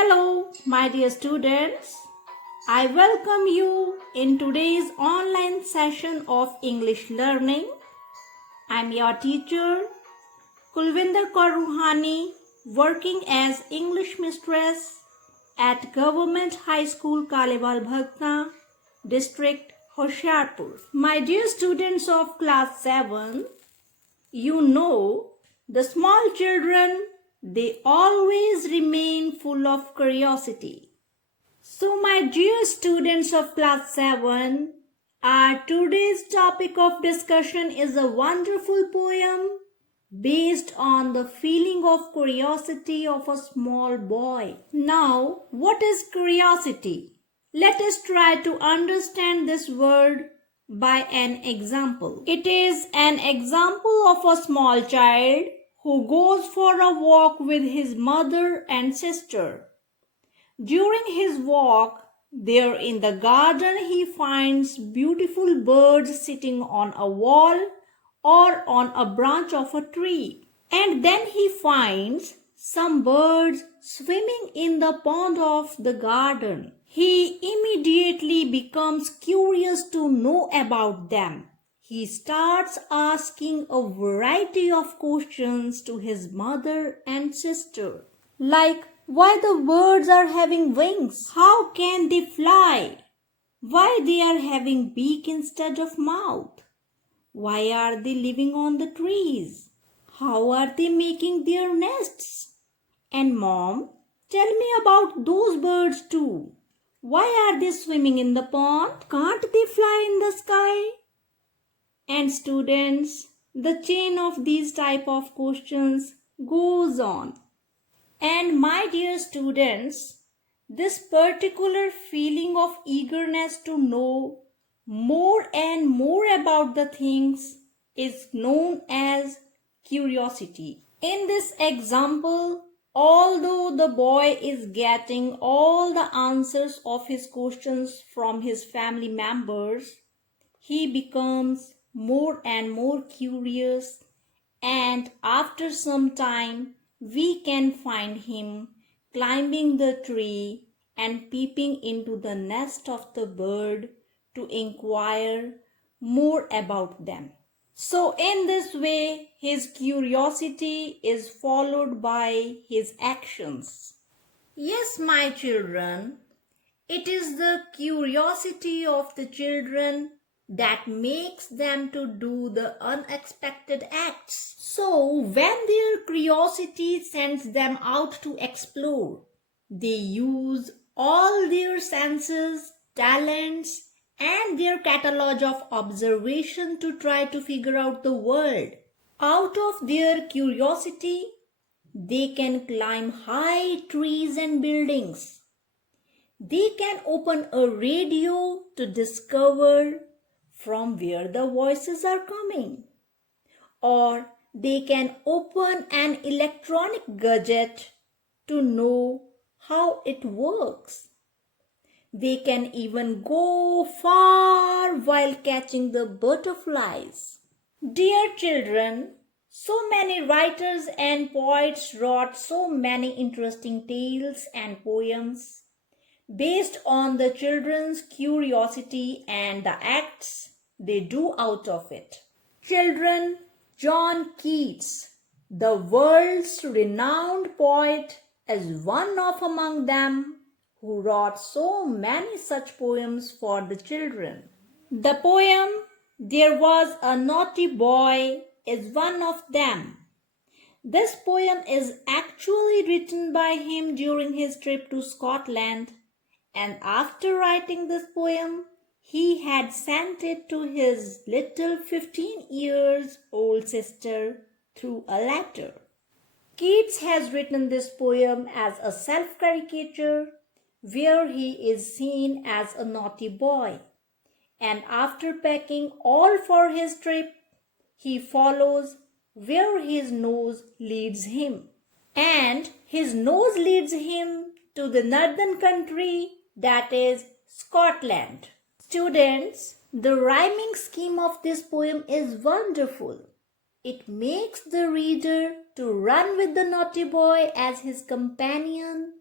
Hello, my dear students. I welcome you in today's online session of English learning. I'm your teacher, Kulvinder Kaur Ruhani, working as English mistress at Government High School Kalewal Bhagna, District Hoshiarpur. My dear students of class 7, you know the small children, they always remain full of curiosity. So my dear students of class 7, our today's topic of discussion is a wonderful poem based on the feeling of curiosity of a small boy. Now, what is curiosity? Let us try to understand this word by an example. It is an example of a small child who goes for a walk with his mother and sister. During his walk, there in the garden he finds beautiful birds sitting on a wall or on a branch of a tree. And then he finds some birds swimming in the pond of the garden. He immediately becomes curious to know about them. He starts asking a variety of questions to his mother and sister, like why the birds are having wings, how can they fly, why they are having beak instead of mouth, why are they living on the trees, how are they making their nests, and mom, tell me about those birds too. Why are they swimming in the pond? Can't they fly in the sky? And students, the chain of these type of questions goes on. And my dear students, this particular feeling of eagerness to know more and more about the things is known as curiosity. In this example, although the boy is getting all the answers of his questions from his family members, he becomes more and more curious, and after some time we can find him climbing the tree and peeping into the nest of the bird to inquire more about them. So in this way, his curiosity is followed by his actions. Yes, my children, it is the curiosity of the children that makes them to do the unexpected acts. So when their curiosity sends them out to explore, they use all their senses, talents, and their catalog of observation to try to figure out the world. Out of their curiosity, they can climb high trees and buildings. They can open a radio to discover from where the voices are coming. Or they can open an electronic gadget to know how it works. They can even go far while catching the butterflies. Dear children, so many writers and poets wrote so many interesting tales and poems based on the children's curiosity and the acts they do out of it. Children, John Keats, the world's renowned poet, is one of among them who wrote so many such poems for the children. The poem, There Was a Naughty Boy, is one of them. This poem is actually written by him during his trip to Scotland, and after writing this poem, he had sent it to his little 15 years old sister through a letter. Keats has written this poem as a self-caricature where he is seen as a naughty boy, and after packing all for his trip, he follows where his nose leads him. And his nose leads him to the northern country, that is Scotland. Students, the rhyming scheme of this poem is wonderful. It makes the reader to run with the naughty boy as his companion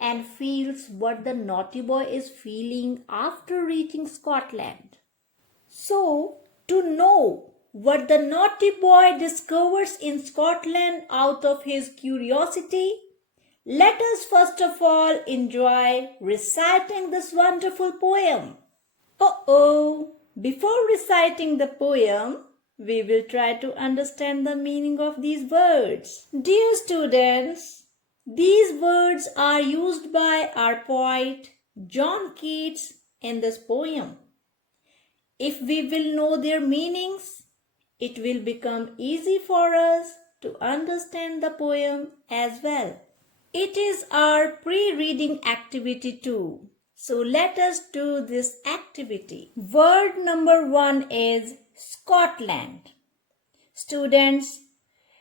and feels what the naughty boy is feeling after reaching Scotland. So, to know what the naughty boy discovers in Scotland out of his curiosity, let us first of all enjoy reciting this wonderful poem. Before reciting the poem, we will try to understand the meaning of these words. Dear students, these words are used by our poet John Keats in this poem. If we will know their meanings, it will become easy for us to understand the poem as well. It is our pre-reading activity too. So let us do this activity. Word number 1 is Scotland. Students,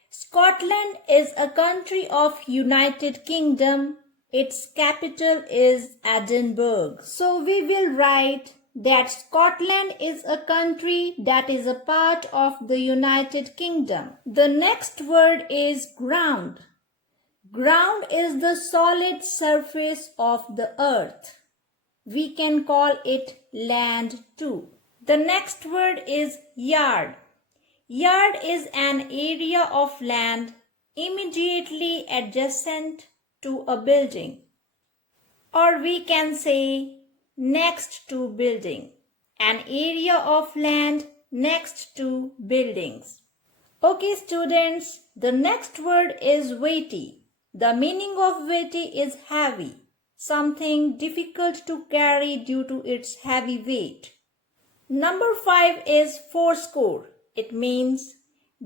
Scotland is a country of United Kingdom. Its capital is Edinburgh. So we will write that Scotland is a country that is a part of the United Kingdom. The next word is ground. Ground is the solid surface of the earth. We can call it land too. The next word is yard. Yard is an area of land immediately adjacent to a building. Or we can say next to building. An area of land next to buildings. Okay students, the next word is weighty. The meaning of weighty is heavy. Something difficult to carry due to its heavy weight. Number 5 is fourscore. It means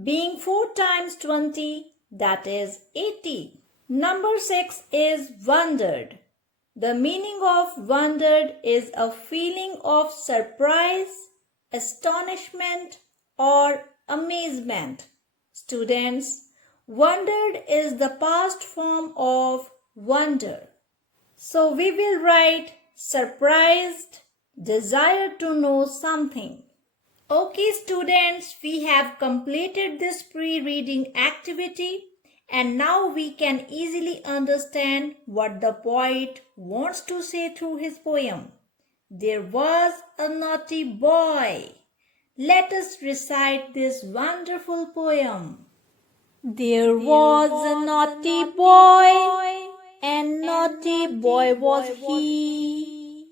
being 4 times 20, that is 80. Number 6 is wondered. The meaning of wondered is a feeling of surprise, astonishment, or amazement. Students, wondered is the past form of wonder. So we will write surprised, desire to know something. Okay students, we have completed this pre-reading activity and now we can easily understand what the poet wants to say through his poem. There was a naughty boy. Let us recite this wonderful poem. There was a naughty boy, and naughty boy was he.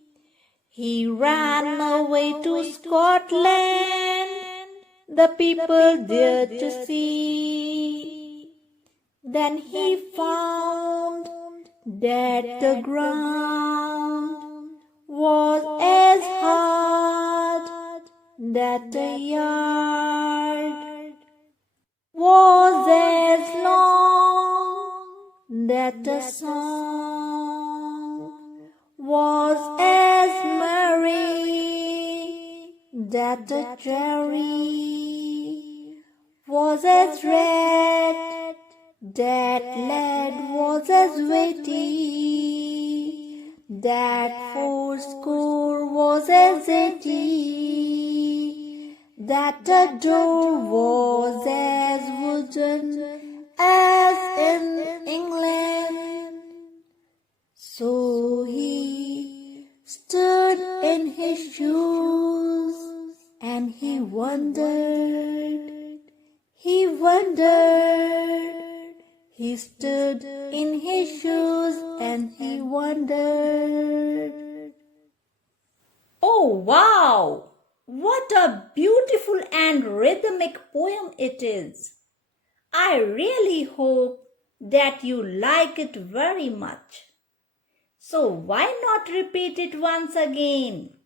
He ran away to Scotland, the people there to see. Then he found that the ground was as hard, that the yard was as long, that the song was as merry, that the cherry was as red, that lead was as weighty, that fourscore was as 80, that the door was as wooden as in England. So he stood in his shoes and he wondered, he wondered. He stood in his shoes and he wondered. Oh wow! What a beautiful and rhythmic poem it is. I really hope that you like it very much. So why not repeat it once again?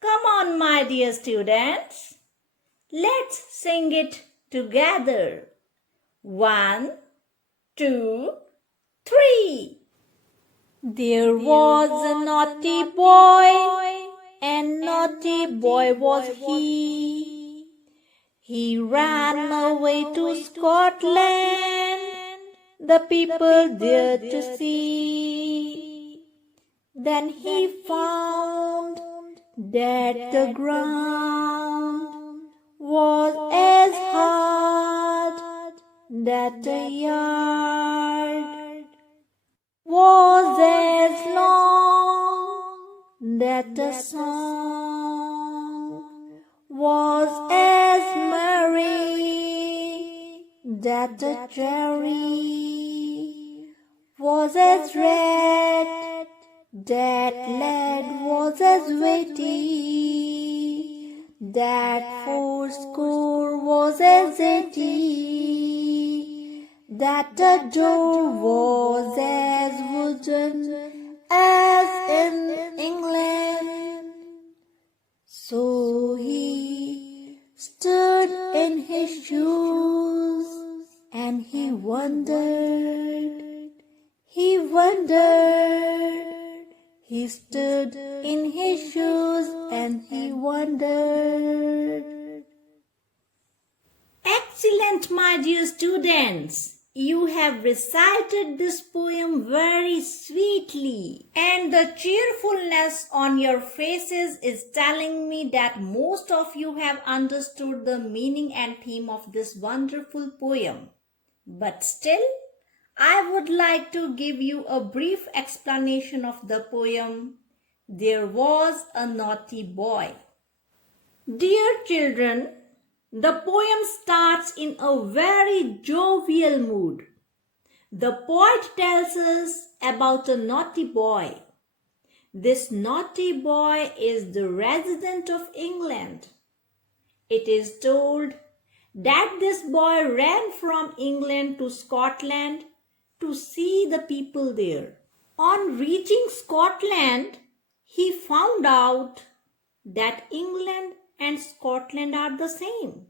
Come on, my dear students. Let's sing it together. 1, 2, 3. There was a naughty boy, and naughty boy was he. He ran away to Scotland, the people there to see. Then he found that the ground was as hard, that the yard was as that a song was as merry, that a cherry was as red, that lad was as witty, that fourscore was as 80, that a door was as wooden as in England. So he stood in his shoes and he wondered, he wondered. He stood in his shoes and he wondered. Excellent, my dear students. You have recited this poem very sweetly, and the cheerfulness on your faces is telling me that most of you have understood the meaning and theme of this wonderful poem. But still, I would like to give you a brief explanation of the poem, There Was a Naughty Boy. Dear children, the poem starts in a very jovial mood. The poet tells us about a naughty boy. This naughty boy is the resident of England. It is told that this boy ran from England to Scotland to see the people there. On reaching Scotland, he found out that England and Scotland are the same.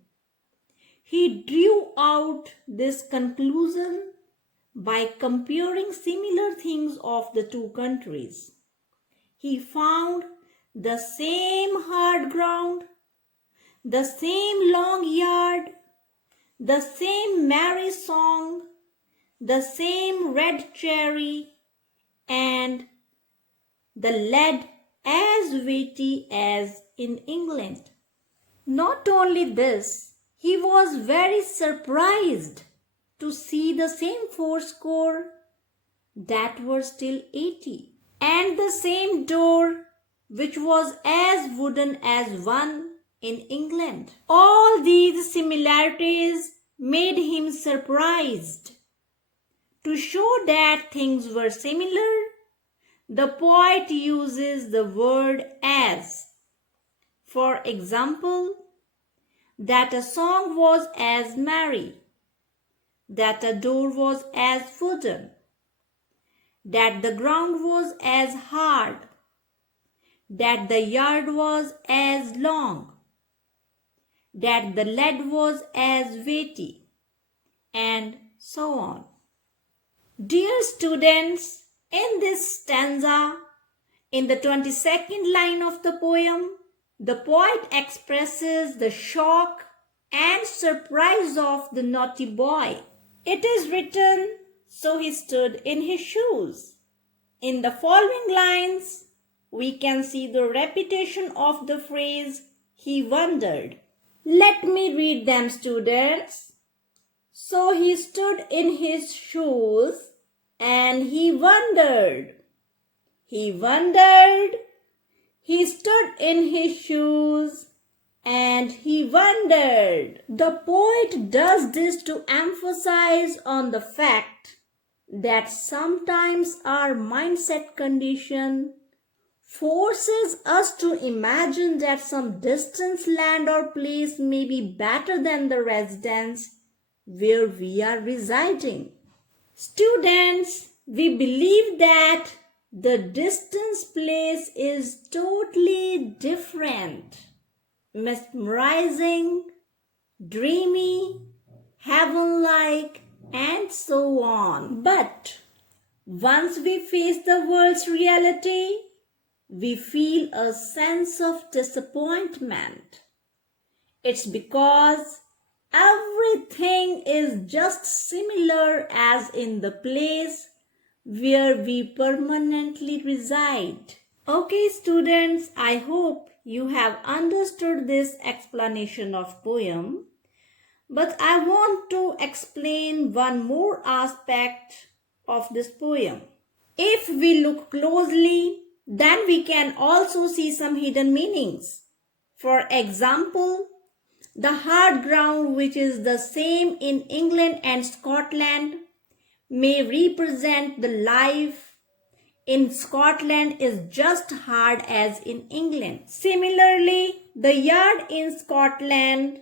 He drew out this conclusion by comparing similar things of the two countries. He found the same hard ground, the same long yard, the same merry song, the same red cherry, and the lad as witty as in England. Not only this, he was very surprised to see the same fourscore that were still 80, and the same door which was as wooden as one in England. All these similarities made him surprised. To show that things were similar, the poet uses the word as. For example, that a song was as merry, that a door was as wooden, that the ground was as hard, that the yard was as long, that the lad was as weighty, and so on. Dear students, in this stanza, in the 22nd line of the poem, the poet expresses the shock and surprise of the naughty boy. It is written, so he stood in his shoes. In the following lines, we can see the repetition of the phrase, he wondered. Let me read them, students. So he stood in his shoes and he wondered. He wondered. He stood in his shoes and he wondered. The poet does this to emphasize on the fact that sometimes our mindset condition forces us to imagine that some distant land or place may be better than the residence where we are residing. Students, we believe that the distant place is totally different, mesmerizing, dreamy, heaven-like, and so on. But once we face the world's reality, we feel a sense of disappointment. It's because everything is just similar as in the place where we permanently reside. Okay, students, I hope you have understood this explanation of poem. But I want to explain one more aspect of this poem. If we look closely, then we can also see some hidden meanings. For example, the hard ground, which is the same in England and Scotland, may represent the life in Scotland is just hard as in England. Similarly, the yard in Scotland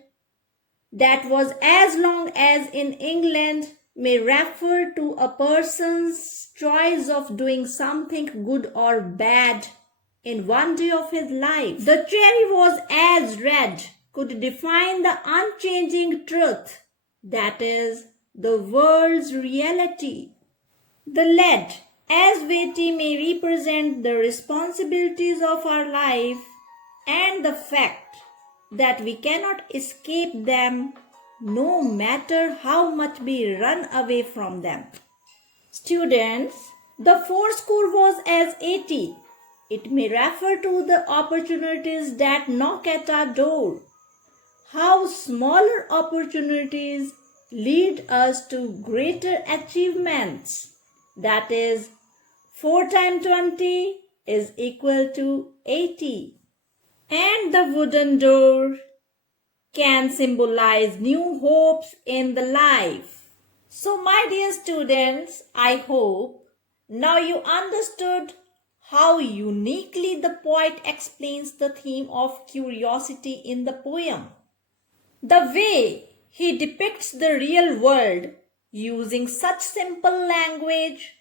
that was as long as in England may refer to a person's choice of doing something good or bad in one day of his life. The cherry was as red could define the unchanging truth, that is, the world's reality. The lead as weighty may represent the responsibilities of our life and the fact that we cannot escape them no matter how much we run away from them. Students, the fourscore was as 80. It may refer to the opportunities that knock at our door. How smaller opportunities lead us to greater achievements. That is, 4 times 20 is equal to 80. And the wooden door can symbolize new hopes in the life. So my dear students, I hope now you understood how uniquely the poet explains the theme of curiosity in the poem. The way he depicts the real world using such simple language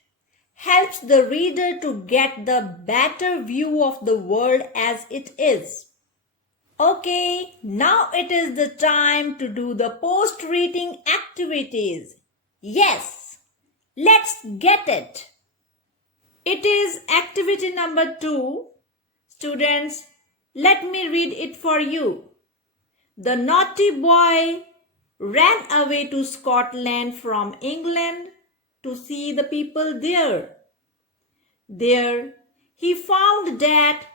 helps the reader to get the better view of the world as it is. Okay, now it is the time to do the post-reading activities. Yes, let's get it. It is activity number 2. Students, let me read it for you. The naughty boy ran away to Scotland from England to see the people there. There, he found that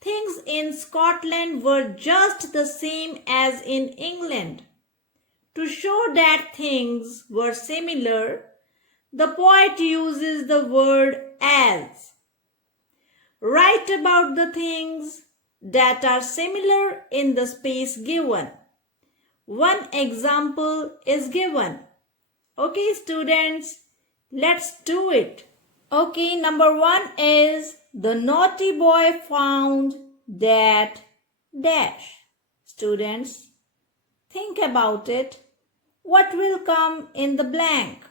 things in Scotland were just the same as in England. To show that things were similar, the poet uses the word as. Write about the things that are similar in the space given. One example is given. Okay, students, let's do it. Okay, number 1 is the naughty boy found that dash. Students, think about it. What will come in the blank?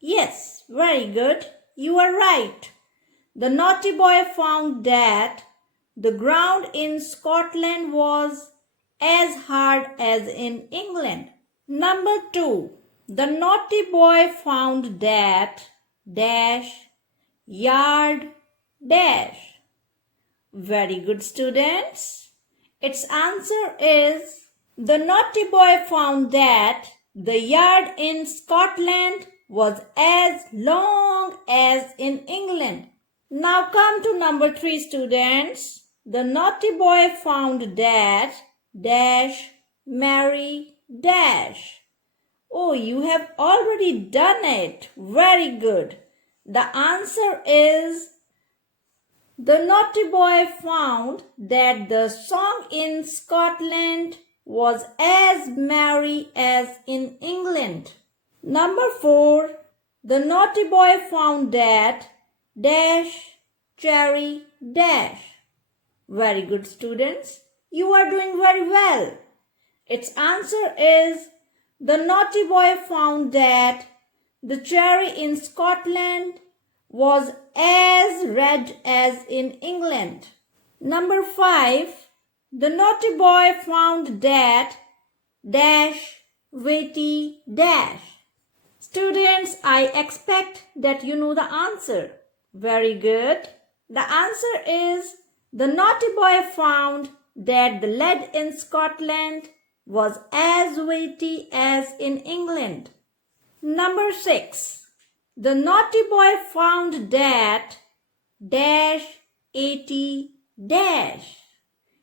Yes, very good. You are right. The naughty boy found that the ground in Scotland was as hard as in England. Number 2. The naughty boy found that dash yard dash. Very good, students. Its answer is the naughty boy found that the yard in Scotland was as long as in England. Now come to number 3, students. The naughty boy found that dash Mary dash. Oh, you have already done it. Very good. The answer is the naughty boy found that the song in Scotland was as merry as in England. Number 4. The naughty boy found that dash cherry dash. Very good, students. You are doing very well. Its answer is the naughty boy found that the cherry in Scotland was as red as in England. Number 5. The naughty boy found that dash weighty dash. Students, I expect that you know the answer. Very good. The answer is the naughty boy found that the lead in Scotland was as weighty as in England. Number 6. The naughty boy found that dash 80 dash.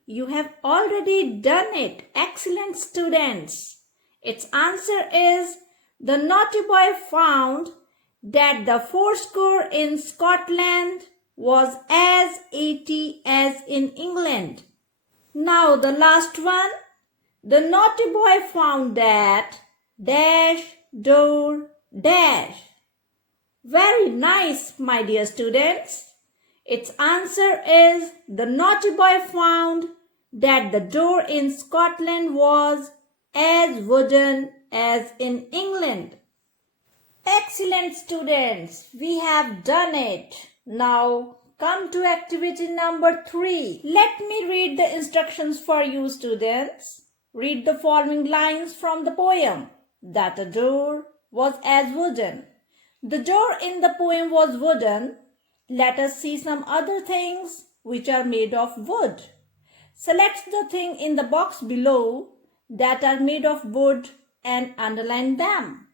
You have already done it. Excellent, students. Its answer is the naughty boy found that the fourscore in Scotland was as 80 as in England. Now the last one. The naughty boy found that dash door dash. Very nice, my dear students. Its answer is the naughty boy found that the door in Scotland was as wooden as in England. Excellent, students. We have done it. Now come to activity number 3. Let me read the instructions for you, students. Read the following lines from the poem. That a door was as wooden. The door in the poem was wooden. Let us see some other things which are made of wood. Select the thing in the box below that are made of wood and underline them.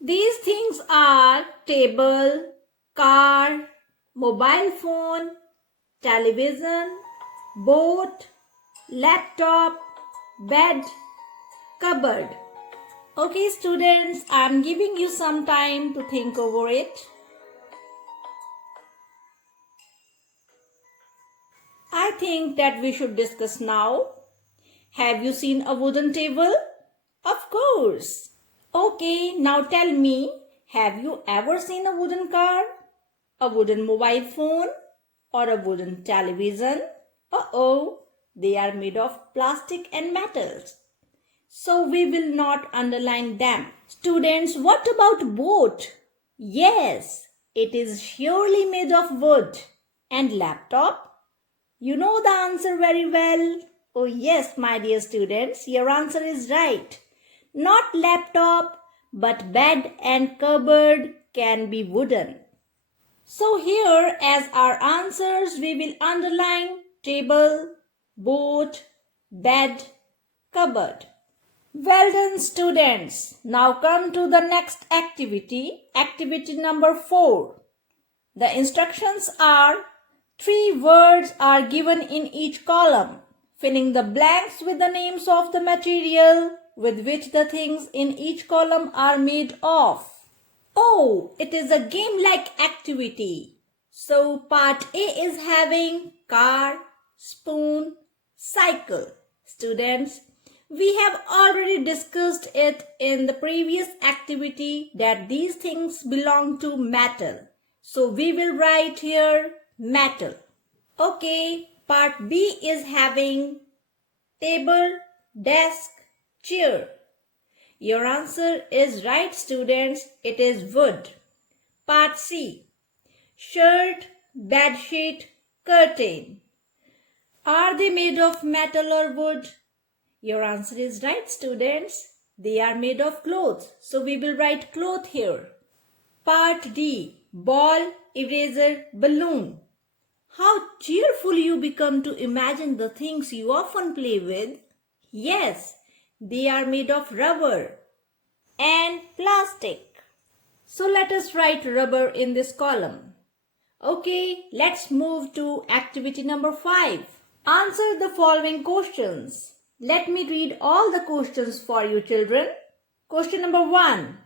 These things are table, car, mobile phone, television, boat, laptop, bed, cupboard. Okay, students, I am giving you some time to think over it. I think that we should discuss now. Have you seen a wooden table? Of course. Okay, now tell me, have you ever seen a wooden car, a wooden mobile phone, or a wooden television? Uh-oh, they are made of plastic and metals. So we will not underline them. Students, what about boat? Yes, it is surely made of wood. And laptop? You know the answer very well. Oh yes, my dear students, your answer is right. Not laptop, but bed and cupboard can be wooden. So here as our answers, we will underline table, boat, bed, cupboard. Well done, students. Now come to the next activity. Activity number 4. The instructions are 3 words are given in each column, filling the blanks with the names of the material with which the things in each column are made of. Oh, it is a game-like activity. So part A is having car, spoon, cycle. Students, we have already discussed it in the previous activity that these things belong to metal. So we will write here metal. Okay, part B is having table, desk, chair. Your answer is right, students. It is wood. Part C. Shirt, bedsheet, curtain. Are they made of metal or wood? Your answer is right, students. They are made of cloth. So we will write cloth here. Part D. Ball, eraser, balloon. How cheerful you become to imagine the things you often play with. Yes, they are made of rubber and plastic. So let us write rubber in this column. Okay, let's move to activity number 5. Answer the following questions. Let me read all the questions for you, children. Question number 1.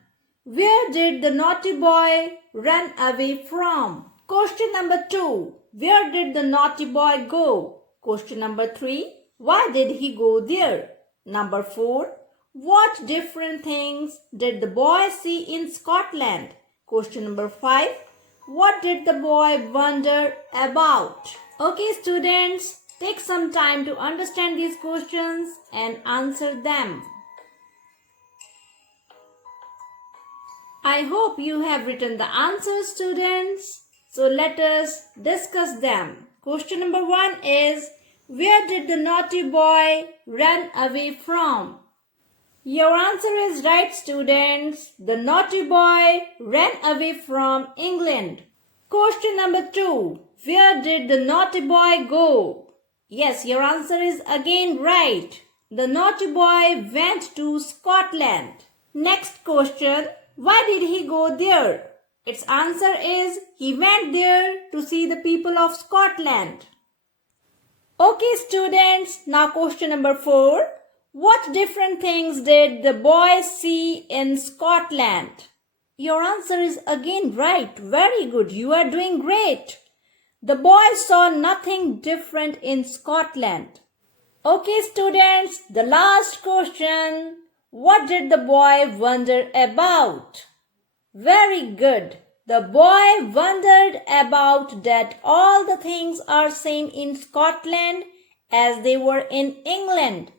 Where did the naughty boy run away from? Question number 2. Where did the naughty boy go? Question number 3. Why did he go there? Number 4. What different things did the boy see in Scotland? Question number 5. What did the boy wonder about? Okay, students, take some time to understand these questions and answer them. I hope you have written the answers, students. So let us discuss them. Question number 1 is, where did the naughty boy run away from? Your answer is right, students. The naughty boy ran away from England. Question number 2. Where did the naughty boy go? Yes, your answer is again right. The naughty boy went to Scotland. Next question. Why did he go there? Its answer is he went there to see the people of Scotland. Okay, students. Now question number 4. What different things did the boy see in Scotland? Your answer is again right. Very good. You are doing great. The boy saw nothing different in Scotland. Okay, students, the last question. What did the boy wonder about? Very good. The boy wondered about that all the things are same in Scotland as they were in England.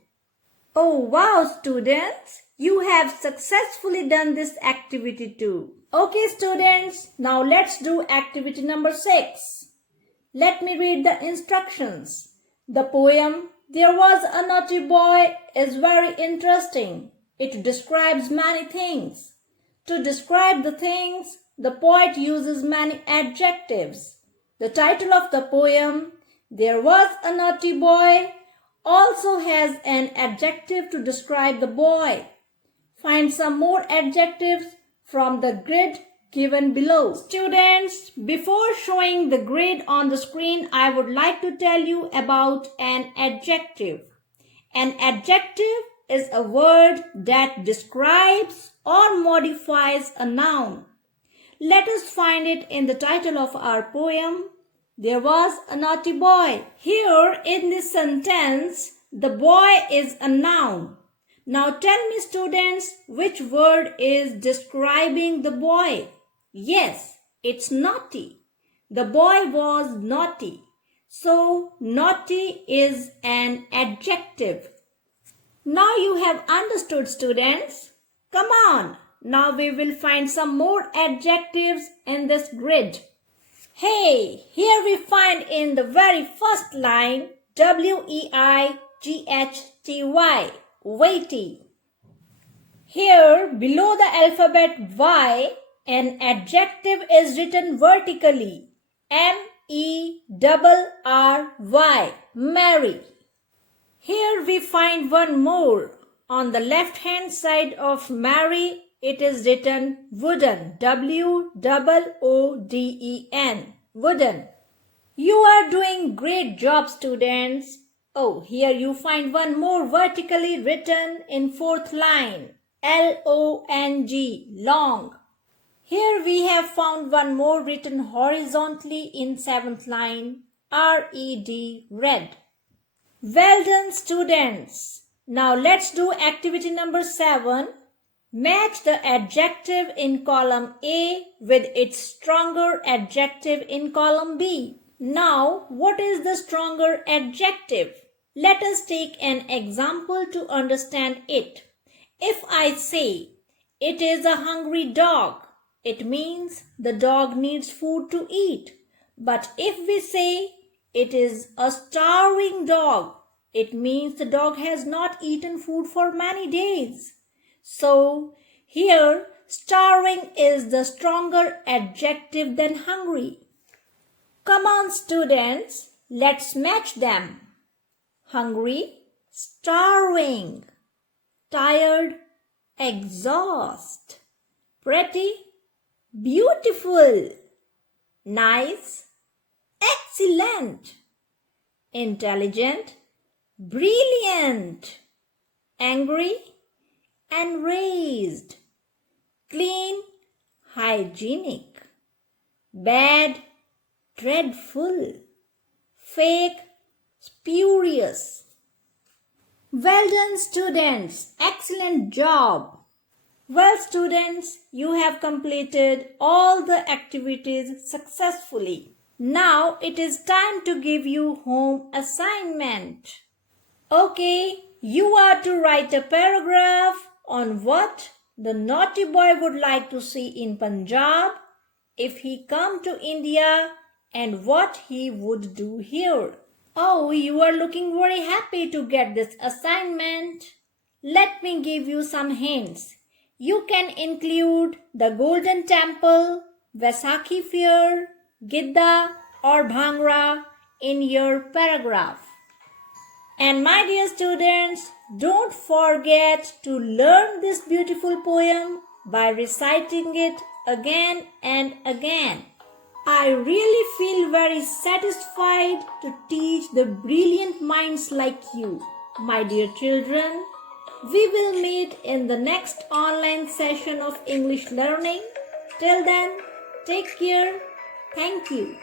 Oh wow, students, you have successfully done this activity too. Okay, students, now let's do activity number 6. Let me read the instructions. The poem "There Was a Naughty Boy" is very interesting. It describes many things. To describe the things, the poet uses many adjectives. The title of the poem, "There Was a Naughty Boy," also has an adjective to describe the boy. Find some more adjectives from the grid given below. Students, before showing the grid on the screen, I would like to tell you about an adjective. An adjective is a word that describes or modifies a noun. Let us find it in the title of our poem, "There Was a Naughty Boy." Here in this sentence, the boy is a noun. Now tell me, students, which word is describing the boy? Yes, it's naughty. The boy was naughty. So, naughty is an adjective. Now you have understood, students. Come on, now we will find some more adjectives in this grid. Hey, here we find in the very first line, weighty, weighty. Here, below the alphabet Y, an adjective is written vertically, MERRY, merry. Here we find one more. On the left hand side of merry, it is written wooden, WOODEN, wooden. You are doing great job, students. Oh, here you find one more vertically written in fourth line, LONG, long. Here we have found one more written horizontally in seventh line, RED, red. Well done, students. Now let's do activity number 7. Match the adjective in column A with its stronger adjective in column B. Now, what is the stronger adjective? Let us take an example to understand it. If I say, "It is a hungry dog," it means the dog needs food to eat. But if we say, "It is a starving dog," it means the dog has not eaten food for many days. So, here, starving is the stronger adjective than hungry. Come on, students, let's match them. Hungry, starving. Tired, exhaust. Pretty, beautiful. Nice, excellent. Intelligent, brilliant. Angry, enraged. Clean, hygienic. Bad, dreadful. Fake, spurious. Well done, students. Excellent job. Well, students, you have completed all the activities successfully. Now it is time to give you home assignment. Okay, you are to write a paragraph on what the naughty boy would like to see in Punjab if he come to India and what he would do here. Oh, you are looking very happy to get this assignment. Let me give you some hints. You can include the Golden Temple, Vaisakhi Fair, Gidda or Bhangra in your paragraph. And my dear students, don't forget to learn this beautiful poem by reciting it again and again. I really feel very satisfied to teach the brilliant minds like you. My dear children, we will meet in the next online session of English learning. Till then, take care. Thank you.